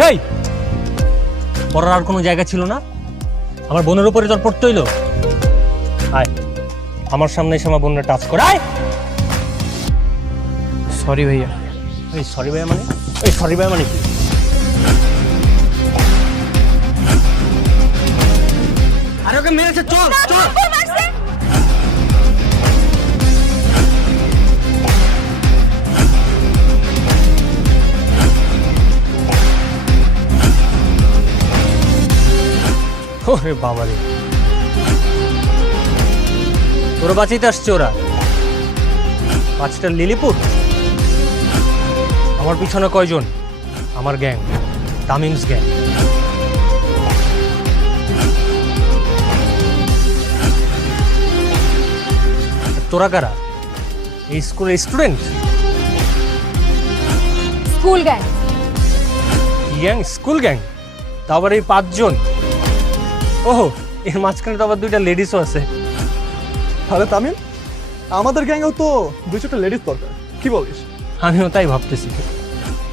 এই পড়ার আর কোনো জায়গা ছিল না? আমার বোনের উপরে তোর পড়তে হইলো? আয় আমার সামনে এসে আমার বোনটা টাচ করে। আয়। সরি ভাইয়া। এই সরি ভাইয়া মানে? এই সরি ভাইয়া মানে কি? আরে ওকে মেরেছে, চল চল। ওরে বাবা রে, তোরা বাঁচাইতে আসছে ওরা? 5টা লিলিপুট? আমার পিছনে কয়জন? আমার গ্যাং, তামিমস গ্যাং। তোরা কারা? এই স্কুলের student? School gang. Gang? School gang? তাও আবার এই 5 জন? ওহো, এর মাঝখানে তো আবার 2টা লেডিসও আছে। আরে তামিম, আমাদের গ্যাংয়েও তো 2-4টা লেডিস দরকার, কি বলিস? আমিও তাই ভাবতেছি।